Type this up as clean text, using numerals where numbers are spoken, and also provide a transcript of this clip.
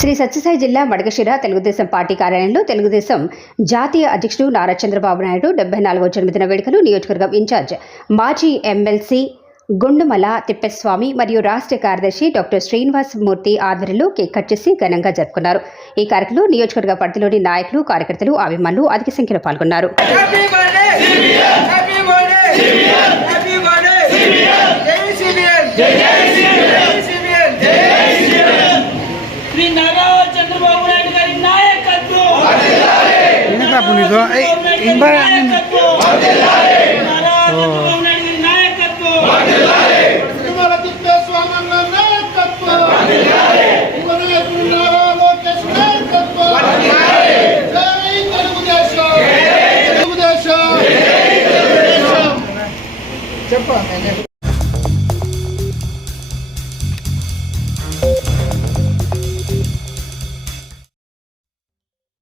శ్రీ సత్యసాయి జిల్లా మడకశిర తెలుగుదేశం పార్టీ కార్యాలయంలో తెలుగుదేశం జాతీయ అధ్యక్షుడు నారా చంద్రబాబు నాయుడు 74వ జన్మదిన వేడుకలు నియోజకవర్గం ఇన్ఛార్జ్ మాజీ ఎమ్మెల్సీ గుండుమల తిప్పేస్వామి మరియు రాష్ట్ర కార్యదర్శి డాక్టర్ శ్రీనివాస్ మూర్తి ఆధ్వర్యంలో కేక్ కట్ చేసి ఘనంగా జరుపుకున్నారు. ఈ కార్యక్రమంలో నియోజకవర్గ పరిధిలోని నాయకులు, కార్యకర్తలు, అభిమానులు అధిక సంఖ్యలో పాల్గొన్నారు. చెప్పండి.